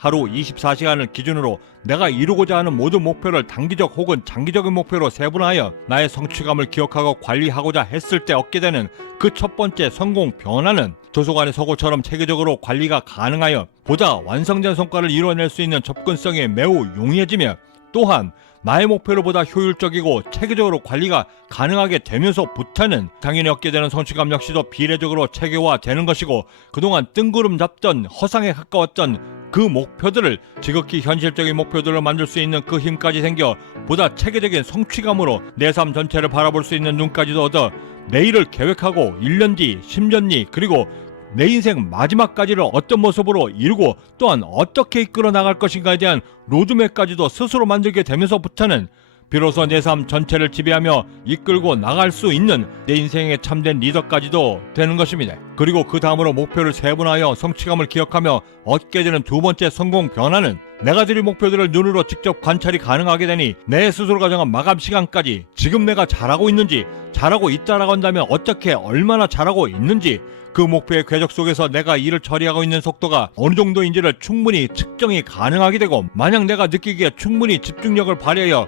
하루 24시간을 기준으로 내가 이루고자 하는 모든 목표를 단기적 혹은 장기적인 목표로 세분하여 나의 성취감을 기억하고 관리하고자 했을 때 얻게 되는 그 첫 번째 성공 변화는 도서관의 서고처럼 체계적으로 관리가 가능하여 보다 완성된 성과를 이뤄낼 수 있는 접근성이 매우 용이해지며 또한 나의 목표를 보다 효율적이고 체계적으로 관리가 가능하게 되면서부터는 당연히 얻게 되는 성취감 역시도 비례적으로 체계화되는 것이고 그동안 뜬구름 잡던 허상에 가까웠던 그 목표들을 지극히 현실적인 목표들을 만들 수 있는 그 힘까지 생겨 보다 체계적인 성취감으로 내 삶 전체를 바라볼 수 있는 눈까지도 얻어 내일을 계획하고 1년 뒤, 10년 뒤 그리고 내 인생 마지막까지를 어떤 모습으로 이루고 또한 어떻게 이끌어 나갈 것인가에 대한 로드맵까지도 스스로 만들게 되면서부터는 비로소 내 삶 전체를 지배하며 이끌고 나갈 수 있는 내 인생의 참된 리더까지도 되는 것입니다. 그리고 그 다음으로 목표를 세분하여 성취감을 기억하며 얻게 되는 두 번째 성공 변화는 내가 드린 목표들을 눈으로 직접 관찰이 가능하게 되니 내 스스로가 정한 마감 시간까지 지금 내가 잘하고 있는지 잘하고 있다라고 한다면 어떻게 얼마나 잘하고 있는지 그 목표의 궤적 속에서 내가 일을 처리하고 있는 속도가 어느 정도인지를 충분히 측정이 가능하게 되고 만약 내가 느끼기에 충분히 집중력을 발휘하여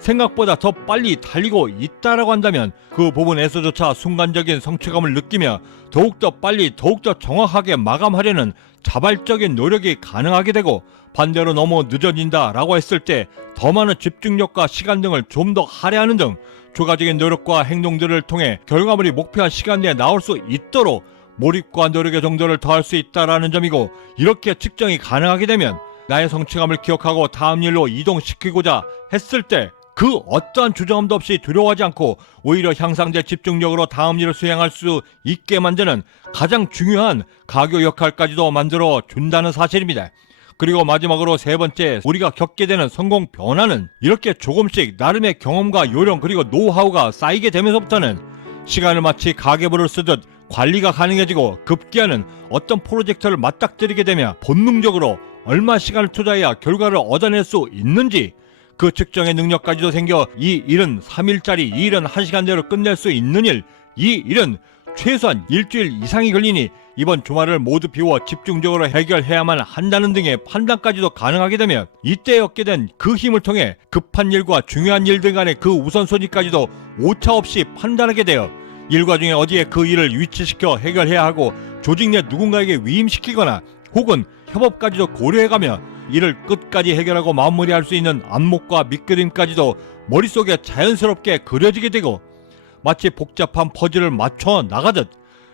생각보다 더 빨리 달리고 있다라고 한다면 그 부분에서조차 순간적인 성취감을 느끼며 더욱더 빨리 더욱더 정확하게 마감하려는 자발적인 노력이 가능하게 되고 반대로 너무 늦어진다라고 했을 때 더 많은 집중력과 시간 등을 좀 더 할애하는 등 추가적인 노력과 행동들을 통해 결과물이 목표한 시간 내에 나올 수 있도록 몰입과 노력의 정도를 더할 수 있다라는 점이고 이렇게 측정이 가능하게 되면 나의 성취감을 기억하고 다음 일로 이동시키고자 했을 때 그 어떠한 주저함도 없이 두려워하지 않고 오히려 향상된 집중력으로 다음 일을 수행할 수 있게 만드는 가장 중요한 가교 역할까지도 만들어 준다는 사실입니다. 그리고 마지막으로 세 번째 우리가 겪게 되는 성공 변화는 이렇게 조금씩 나름의 경험과 요령 그리고 노하우가 쌓이게 되면서부터는 시간을 마치 가계부를 쓰듯 관리가 가능해지고 급기야는 어떤 프로젝트를 맞닥뜨리게 되면 본능적으로 얼마 시간을 투자해야 결과를 얻어낼 수 있는지 그 측정의 능력까지도 생겨 이 일은 3일짜리 이 일은 1시간대로 끝낼 수 있는 일, 이 일은 최소한 일주일 이상이 걸리니 이번 주말을 모두 비워 집중적으로 해결해야만 한다는 등의 판단까지도 가능하게 되면 이때 얻게 된 그 힘을 통해 급한 일과 중요한 일들 간의 그 우선순위까지도 오차 없이 판단하게 되어 일과 중에 어디에 그 일을 위치시켜 해결해야 하고 조직 내 누군가에게 위임시키거나 혹은 협업까지도 고려해가며 이를 끝까지 해결하고 마무리할 수 있는 안목과 밑그림까지도 머릿속에 자연스럽게 그려지게 되고 마치 복잡한 퍼즐을 맞춰 나가듯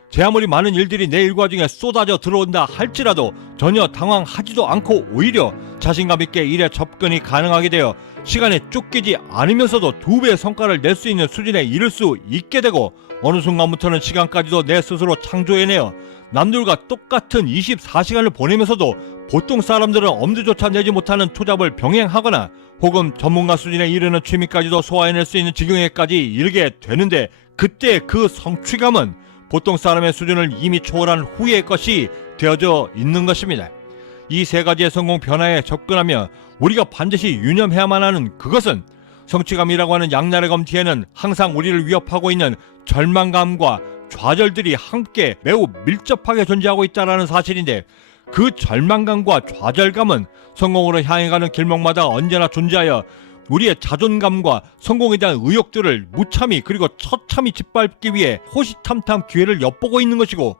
제 아무리 많은 일들이 내 일과 중에 쏟아져 들어온다 할지라도 전혀 당황하지도 않고 오히려 자신감 있게 일에 접근이 가능하게 되어 시간에 쫓기지 않으면서도 두 배의 성과를 낼 수 있는 수준에 이를 수 있게 되고 어느 순간부터는 시간까지도 내 스스로 창조해내어 남들과 똑같은 24시간을 보내면서도 보통 사람들은 엄두조차 내지 못하는 투잡을 병행하거나 혹은 전문가 수준에 이르는 취미까지도 소화해낼 수 있는 지경에까지 이르게 되는데 그때 그 성취감은 보통 사람의 수준을 이미 초월한 후의 것이 되어져 있는 것입니다. 이 세 가지의 성공 변화에 접근하며 우리가 반드시 유념해야만 하는 그것은 성취감이라고 하는 양날의 검 뒤에는 항상 우리를 위협하고 있는 절망감과 좌절들이 함께 매우 밀접하게 존재하고 있다는 사실인데 그 절망감과 좌절감은 성공으로 향해 가는 길목마다 언제나 존재하여 우리의 자존감과 성공에 대한 의욕들을 무참히 그리고 처참히 짓밟기 위해 호시탐탐 기회를 엿보고 있는 것이고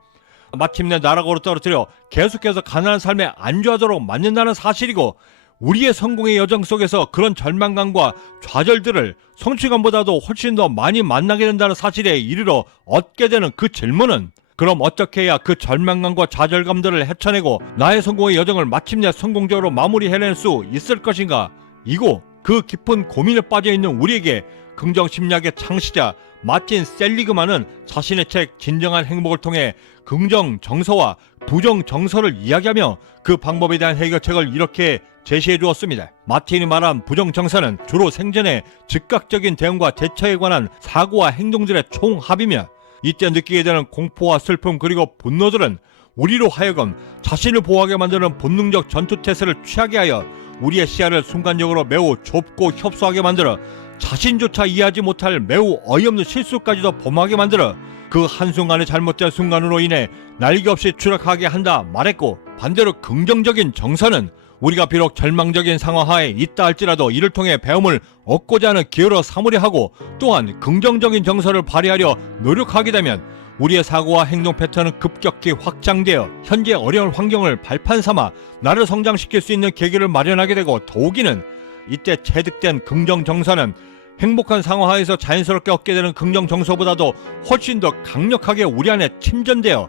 마침내 나락으로 떨어뜨려 계속해서 가난한 삶에 안주하도록 만든다는 사실이고 우리의 성공의 여정 속에서 그런 절망감과 좌절들을 성취감보다도 훨씬 더 많이 만나게 된다는 사실에 이르러 얻게 되는 그 질문은 그럼 어떻게 해야 그 절망감과 좌절감들을 헤쳐내고 나의 성공의 여정을 마침내 성공적으로 마무리해낼 수 있을 것인가? 이고 그 깊은 고민에 빠져 있는 우리에게 긍정 심리학의 창시자 마틴 셀리그만은 자신의 책 진정한 행복을 통해 긍정 정서와 부정 정서를 이야기하며 그 방법에 대한 해결책을 이렇게 제시해 주었습니다. 마틴이 말한 부정 정서는 주로 생전의 즉각적인 대응과 대처에 관한 사고와 행동들의 총합이며 이때 느끼게 되는 공포와 슬픔 그리고 분노들은 우리로 하여금 자신을 보호하게 만드는 본능적 전투 태세를 취하게 하여 우리의 시야를 순간적으로 매우 좁고 협소하게 만들어 자신조차 이해하지 못할 매우 어이없는 실수까지도 범하게 만들어 그 한순간의 잘못된 순간으로 인해 날개 없이 추락하게 한다 말했고 반대로 긍정적인 정서는 우리가 비록 절망적인 상황하에 있다 할지라도 이를 통해 배움을 얻고자 하는 기회로 삼으려 하고 또한 긍정적인 정서를 발휘하려 노력하게 되면 우리의 사고와 행동 패턴은 급격히 확장되어 현재 어려운 환경을 발판 삼아 나를 성장시킬 수 있는 계기를 마련하게 되고 더욱이는 이때 체득된 긍정 정서는 행복한 상황하에서 자연스럽게 얻게 되는 긍정 정서보다도 훨씬 더 강력하게 우리 안에 침전되어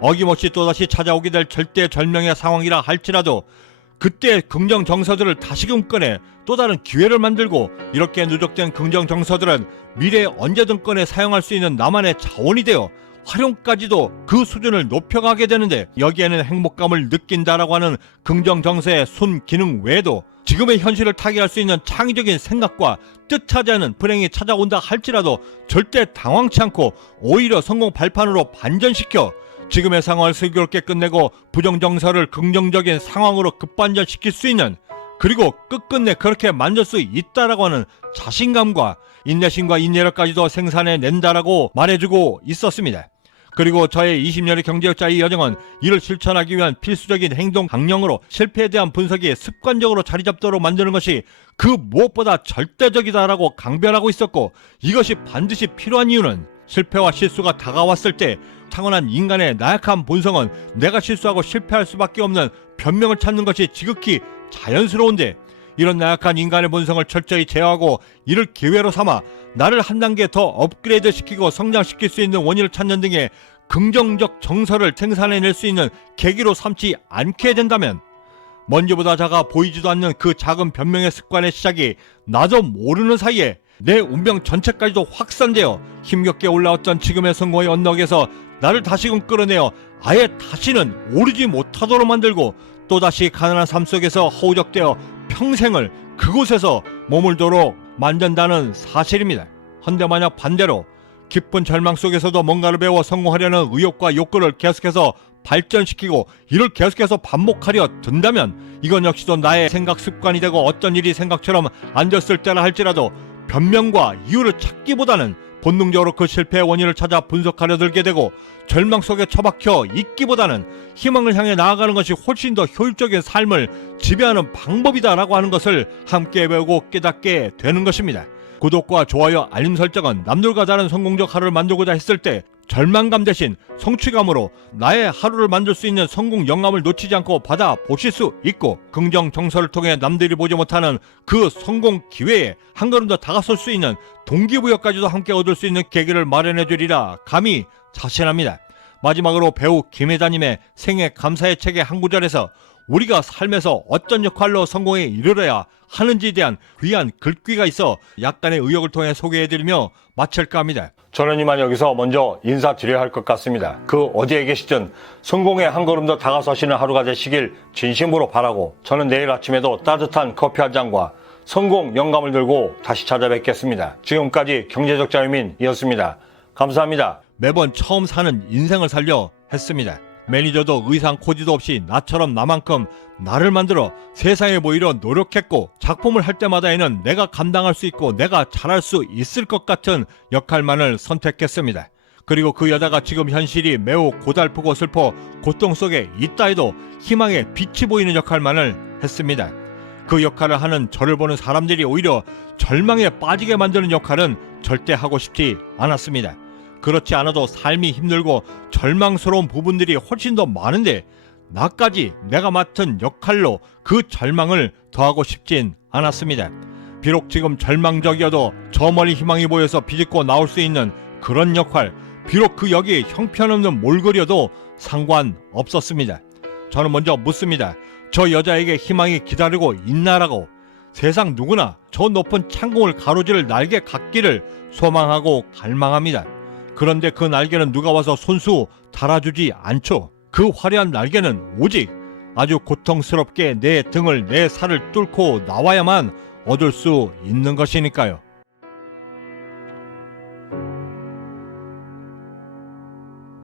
어김없이 또다시 찾아오게 될 절대 절명의 상황이라 할지라도 그때 긍정 정서들을 다시금 꺼내 또 다른 기회를 만들고 이렇게 누적된 긍정 정서들은 미래에 언제든 꺼내 사용할 수 있는 나만의 자원이 되어 활용까지도 그 수준을 높여가게 되는데 여기에는 행복감을 느낀다라고 하는 긍정 정서의 순 기능 외에도 지금의 현실을 타개할 수 있는 창의적인 생각과 뜻하지 않은 불행이 찾아온다 할지라도 절대 당황치 않고 오히려 성공 발판으로 반전시켜 지금의 상황을 슬기롭게 끝내고 부정정서를 긍정적인 상황으로 급반전시킬 수 있는 그리고 끝끝내 그렇게 만들 수 있다라고 하는 자신감과 인내심과 인내력까지도 생산해 낸다라고 말해주고 있었습니다. 그리고 저의 20년의 경제학자의 여정은 이를 실천하기 위한 필수적인 행동 강령으로 실패에 대한 분석이 습관적으로 자리 잡도록 만드는 것이 그 무엇보다 절대적이다라고 강변하고 있었고 이것이 반드시 필요한 이유는 실패와 실수가 다가왔을 때 타고난 인간의 나약한 본성은 내가 실수하고 실패할 수밖에 없는 변명을 찾는 것이 지극히 자연스러운데 이런 나약한 인간의 본성을 철저히 제어하고 이를 기회로 삼아 나를 한 단계 더 업그레이드 시키고 성장시킬 수 있는 원인을 찾는 등의 긍정적 정서를 생산해낼 수 있는 계기로 삼지 않게 된다면 먼지보다 작아 보이지도 않는 그 작은 변명의 습관의 시작이 나도 모르는 사이에 내 운명 전체까지도 확산되어 힘겹게 올라왔던 지금의 성공의 언덕에서 나를 다시금 끌어내어 아예 다시는 오르지 못하도록 만들고 또다시 가난한 삶 속에서 허우적되어 평생을 그곳에서 머물도록 만든다는 사실입니다. 헌데 만약 반대로 깊은 절망 속에서도 뭔가를 배워 성공하려는 의욕과 욕구를 계속해서 발전시키고 이를 계속해서 반복하려 든다면 이건 역시도 나의 생각 습관이 되고 어떤 일이 생각처럼 안 됐을 때라 할지라도 변명과 이유를 찾기보다는 본능적으로 그 실패의 원인을 찾아 분석하려 들게 되고 절망 속에 처박혀 있기보다는 희망을 향해 나아가는 것이 훨씬 더 효율적인 삶을 지배하는 방법이다라고 하는 것을 함께 배우고 깨닫게 되는 것입니다. 구독과 좋아요, 알림 설정은 남들과 다른 성공적 하루를 만들고자 했을 때 절망감 대신 성취감으로 나의 하루를 만들 수 있는 성공 영감을 놓치지 않고 받아 보실 수 있고 긍정 정서를 통해 남들이 보지 못하는 그 성공 기회에 한 걸음 더 다가설 수 있는 동기부여까지도 함께 얻을 수 있는 계기를 마련해 주리라 감히 자신합니다. 마지막으로 배우 김혜자님의 생애 감사의 책의 한 구절에서 우리가 삶에서 어떤 역할로 성공에 이르러야 하는지에 대한 귀한 글귀가 있어 약간의 의욕을 통해 소개해드리며 마칠까 합니다. 저는 이만 여기서 먼저 인사드려야 할 것 같습니다. 그 어디에 계시든 성공에 한 걸음 더 다가서시는 하루가 되시길 진심으로 바라고 저는 내일 아침에도 따뜻한 커피 한 잔과 성공 영감을 들고 다시 찾아뵙겠습니다. 지금까지 경제적 자유민이었습니다. 감사합니다. 매번 처음 사는 인생을 살려 했습니다. 매니저도 의상 코디도 없이 나처럼 나만큼 나를 만들어 세상에 보이려 노력했고 작품을 할 때마다에는 내가 감당할 수 있고 내가 잘할 수 있을 것 같은 역할만을 선택했습니다. 그리고 그 여자가 지금 현실이 매우 고달프고 슬퍼 고통 속에 있다 해도 희망의 빛이 보이는 역할만을 했습니다. 그 역할을 하는 저를 보는 사람들이 오히려 절망에 빠지게 만드는 역할은 절대 하고 싶지 않았습니다. 그렇지 않아도 삶이 힘들고 절망스러운 부분들이 훨씬 더 많은데 나까지 내가 맡은 역할로 그 절망을 더하고 싶진 않았습니다. 비록 지금 절망적이어도 저 멀리 희망이 보여서 비집고 나올 수 있는 그런 역할, 비록 그 역이 형편없는 몰골이어도 상관없었습니다. 저는 먼저 묻습니다. 저 여자에게 희망이 기다리고 있나라고 세상 누구나 저 높은 창공을 가로지를 날개 갖기를 소망하고 갈망합니다. 그런데 그 날개는 누가 와서 손수 달아주지 않죠. 그 화려한 날개는 오직 아주 고통스럽게 내 등을 내 살을 뚫고 나와야만 얻을 수 있는 것이니까요.